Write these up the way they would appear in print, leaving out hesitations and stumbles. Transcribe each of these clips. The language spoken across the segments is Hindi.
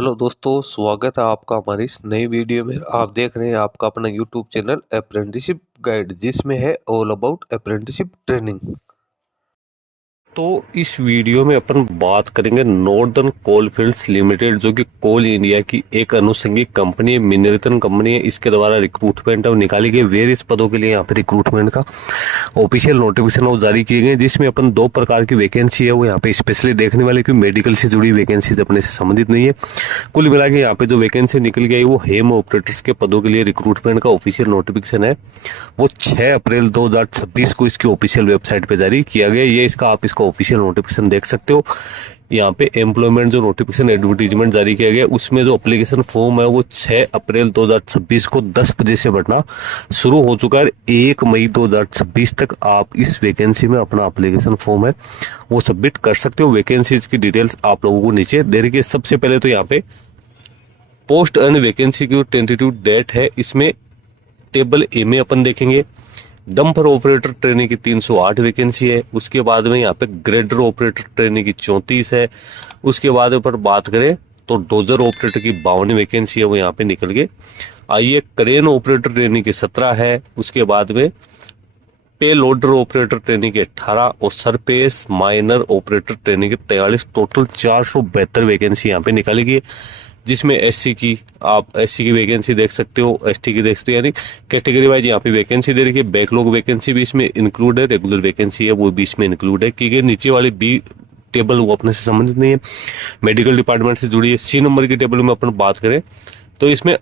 हेलो दोस्तों, स्वागत है आपका हमारी इस नई वीडियो में। आप देख रहे हैं आपका अपना यूट्यूब चैनल अप्रेंटिसशिप गाइड, जिसमें है ऑल अबाउट अप्रेंटिसशिप ट्रेनिंग। तो इस वीडियो में अपन बात करेंगे नॉर्दर्न कोलफील्ड्स लिमिटेड, जो कि कोल इंडिया की एक अनुषंगिक कंपनी है, मिनरतन कंपनी है। इसके द्वारा रिक्रूटमेंट अब निकाली गई वेरियस पदों के लिए यहाँ पे रिक्रूटमेंट का ऑफिशियल नोटिफिकेशन वो जारी किए गए, जिसमें अपन दो प्रकार की वैकेंसी है वो यहाँ पे स्पेशली देखने वाले, क्योंकि मेडिकल से जुड़ी वैकेंसीज अपने से संबंधित नहीं है। कुल मिला के यहाँ पे जो वैकेंसी निकल गई वो हेम ऑपरेटर्स के पदों के लिए रिक्रूटमेंट का ऑफिशियल नोटिफिकेशन है, वो 6 अप्रैल 2026 को इसकी ऑफिशियल वेबसाइट पे जारी किया गया। ये इसका आप इसका ऑफिशियल नोटिफिकेशन देख सकते हो। यहाँ पे एम्प्लॉयमेंट जो नोटिफिकेशन एडवर्टीजमेंट जारी किया गया, उसमें जो एप्लीकेशन फॉर्म है वो 6 अप्रैल 2026 को 10 बजे से भरना शुरू हो चुका है। 1 मई 2026 तक आप इस वैकेंसी में अपना एप्लीकेशन फॉर्म है वो सबमिट कर सकते हो। वैकेंसीज की डिटेल्स आप लोगों को नीचे दे रखी है। सबसे पहले तो यहाँ पे पोस्ट एंड वैकेंसी की टेंटेटिव डेट है, इसमें टेबल ए में अपन देखेंगे डंपर ऑपरेटर ट्रेनिंग की 308 वैकेंसी है। उसके बाद में यहाँ पे ग्रेडर ऑपरेटर ट्रेनिंग की 34 है। उसके बाद पर बात करें तो डोजर ऑपरेटर की 52 वैकेंसी है वो यहाँ पे निकल के आई है। क्रेन ऑपरेटर ट्रेनिंग की 17 है। उसके बाद में पे लोडर ऑपरेटर ट्रेनिंग की 18 और सरपेस माइनर ऑपरेटर ट्रेनिंग की 43, टोटल 472 वैकेंसी यहाँ पे निकाली गई है, जिसमें एससी की आप एससी की वैकेंसी देख सकते हो, एसटी की देख सकते हो, यानी कैटेगरी वाइज यहाँ पे वैकेंसी दे रही है। बैकलॉग वैकेंसी भी इसमें इंक्लूड है, रेगुलर वैकेंसी है वो भी इसमें इंक्लूड है, क्योंकि नीचे वाली बी टेबल वो अपने से संबंधित नहीं है, मेडिकल डिपार्टमेंट से जुड़ी है। सी नंबर की टेबल में अपन बात करें तो इसमें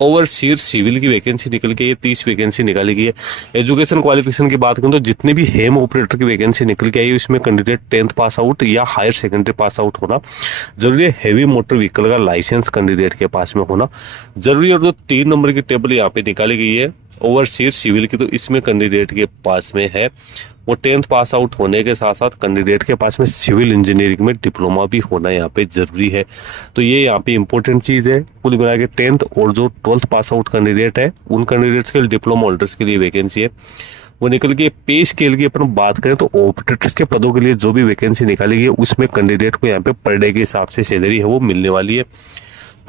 ओवरसीयर सिविल की वैकेंसी निकल के ये 30 वैकेंसी निकाली गई है। एजुकेशन क्वालिफिकेशन की बात करें तो जितने भी हेम ऑपरेटर की वैकेंसी निकल के आई है, इसमें कैंडिडेट 10th पास आउट या हायर सेकेंडरी पास आउट होना जरूरी है। हैवी मोटर व्हीकल का लाइसेंस कैंडिडेट के पास में होना जरूरी है। और जो 3 नंबर की टेबल यहाँ पे निकाली गई है ओवरसीयर सिविल की, तो इसमें कैंडिडेट के पास में है वो 10th पास आउट होने के साथ साथ कैंडिडेट के पास में सिविल इंजीनियरिंग में डिप्लोमा भी होना यहाँ पे जरूरी है। तो ये यहाँ पे इंपॉर्टेंट चीज है। कुल मिला के 10th और जो 12th पास आउट कैंडिडेट है उन कैंडिडेट्स के लिए डिप्लोमा होल्डर्स के लिए वैकेंसी है वो निकल के। पे स्केल की अपन बात करें तो ऑपरेटर्स के पदों के लिए जो भी वैकेंसी निकाली गई है उसमें कैंडिडेट को यहाँ पे पर डे के हिसाब से सैलरी है वो मिलने वाली है।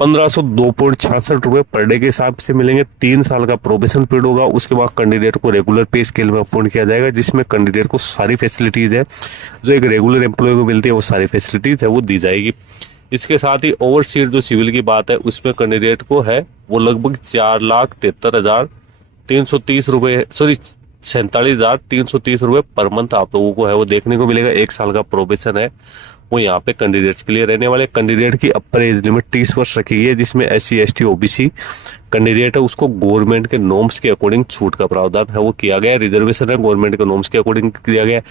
1502.66 रुपए पर डे के हिसाब से मिलेंगे। 3 साल का प्रोबेशन पीरियड होगा। उसके बाद कैंडिडेट को रेगुलर पे स्केल में अपॉइंट किया जाएगा, जिसमें कैंडिडेट को सारी फैसिलिटीज है जो एक रेगुलर एम्प्लॉय को मिलती है वो सारी फैसिलिटीज है वो दी जाएगी। इसके साथ ही ओवरसीयर जो सिविल की बात है उसमें कैंडिडेट को है वो लगभग 4,73,330 रुपये 47,330 रुपये पर मंथ आप लोगों को है वो देखने को मिलेगा। 1 साल का प्रोबेशन है वो यहाँ पे कैंडिडेट्स के लिए रहने वाले। कैंडिडेट की अपर एज लिमिट 30 वर्ष रखी गई है, जिसमें SC ST OBC कैंडिडेट है उसको गवर्नमेंट के नॉर्म्स के अकॉर्डिंग छूट का प्रावधान है वो किया गया है। रिजर्वेशन है गवर्नमेंट के नॉर्म्स के अकॉर्डिंग किया गया है।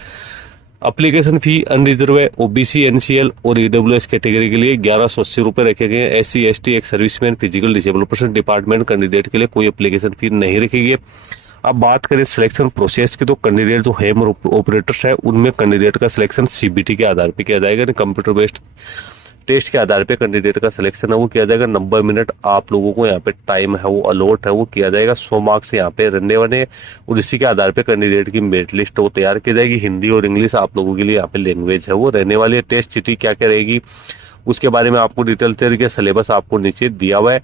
अप्लीकेशन फी अनरिजर्व है OBC NCL और EWS कैटेगरी के लिए 1180 रुपये रखे गए हैं। SC ST एक serviceman physical disable person department candidate के लिए कोई एप्लीकेशन फी नहीं रखी गई है। अब बात करें सिलेक्शन प्रोसेस की, तो कैंडिडेट जो हेम ऑपरेटर्स है उनमें कैंडिडेट का सिलेक्शन CBT के आधार पे किया जाएगा, कंप्यूटर बेस्ड टेस्ट के आधार पे कैंडिडेट का सिलेक्शन है वो किया जाएगा। 90 मिनट आप लोगों को यहाँ पे टाइम है वो अलॉट है वो किया जाएगा। 100 मार्क्स यहाँ पे रहने वाले हैं और इसी के आधार पे कैंडिडेट की मेरिट लिस्ट वो तैयार की जाएगी। हिंदी और इंग्लिश आप लोगों के लिए यहाँ पे लैंग्वेज है वो रहने वाली है। टेस्ट चिट्ठी क्या क्या रहेगी उसके बारे में आपको डिटेल तरीके सिलेबस आपको नीचे दिया हुआ है।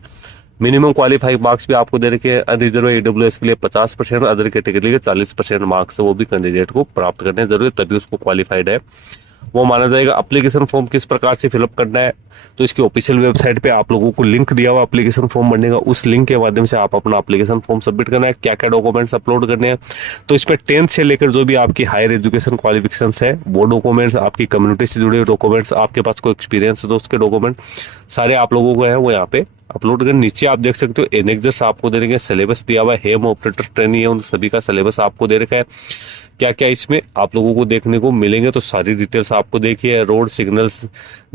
मिनिमम क्वालिफाइड मार्क्स भी आपको दे रखे हैं। अनरिजर्व EWS के लिए 50%, अदर कैटेगरी के 40% मार्क्स वो भी कैंडिडेट को प्राप्त करने जरूरी, तभी उसको क्वालिफाइड है वो माना जाएगा। एप्लीकेशन फॉर्म किस प्रकार से फिलअप करना है तो इसकी ऑफिशियल वेबसाइट पे आप लोगों को लिंक दिया हुआ एप्लीकेशन फॉर्म भरने का, उस लिंक के माध्यम से आप अपना एप्लीकेशन फॉर्म सबमिट करना है। क्या क्या डॉक्यूमेंट्स अपलोड करने हैं तो इसमें 10th से लेकर जो भी आपकी हायर एजुकेशन क्वालिफिकेशंस है वो डॉक्यूमेंट्स, आपकी कम्युनिटी से जुड़े डॉक्यूमेंट्स, आपके पास कोई एक्सपीरियंस है तो उसके डॉक्यूमेंट सारे आप लोगों को है वो यहाँ पे अपलोड कर। नीचे आप देख सकते हो एनेक्सर्स आपको दे रखे हैं, सिलेबस दिया हुआ है। हेम ऑपरेटर ट्रेनिंग है उन सभी का सिलेबस आपको दे रखा है। क्या क्या इसमें आप लोगों को देखने को मिलेंगे तो सारी डिटेल्स आपको देखिए। रोड सिग्नल्स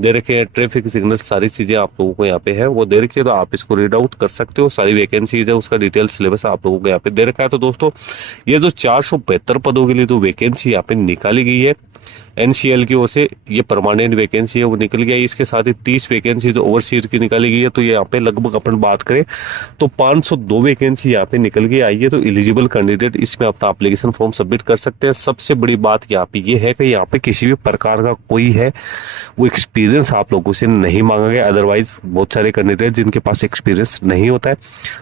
दे रखे हैं, ट्रैफिक सिग्नल, सारी चीजें आप लोगों को यहाँ पे है वो दे रखी है, तो आप इसको रीड आउट कर सकते हो। सारी वैकेंसीज है उसका डिटेल सिलेबस आप लोगों को यहाँ पे दे रखा है। तो दोस्तों ये जो 472 पदों के लिए जो वैकेंसी यहाँ पे निकाली गई है NCL की ओर से, ये परमानेंट वैकेंसी है वो निकल गई है। इसके साथ ही 30 वैकेंसी जो ओवरसीज की निकाली गई है, तो ये यहाँ पे लगभग अपन बात करें तो 502 वैकेंसी यहाँ पे निकल के आई है। तो एलिजिबल कैंडिडेट इसमें अपना एप्लीकेशन फॉर्म सबमिट कर सकते हैं। सबसे बड़ी बात यहाँ पे ये है कि यहाँ पे किसी भी प्रकार का कोई है वो एक्सपीरियंस आप लोगों से नहीं मांगा गया। अदरवाइज बहुत सारे कैंडिडेट जिनके पास एक्सपीरियंस नहीं होता है।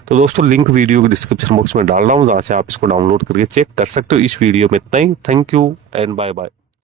तो दोस्तों लिंक वीडियो के डिस्क्रिप्शन बॉक्स में डाल रहा हूँ, जहाँ से आप इसको डाउनलोड करके चेक कर सकते हो। इस वीडियो में इतना ही। Thank you and bye bye.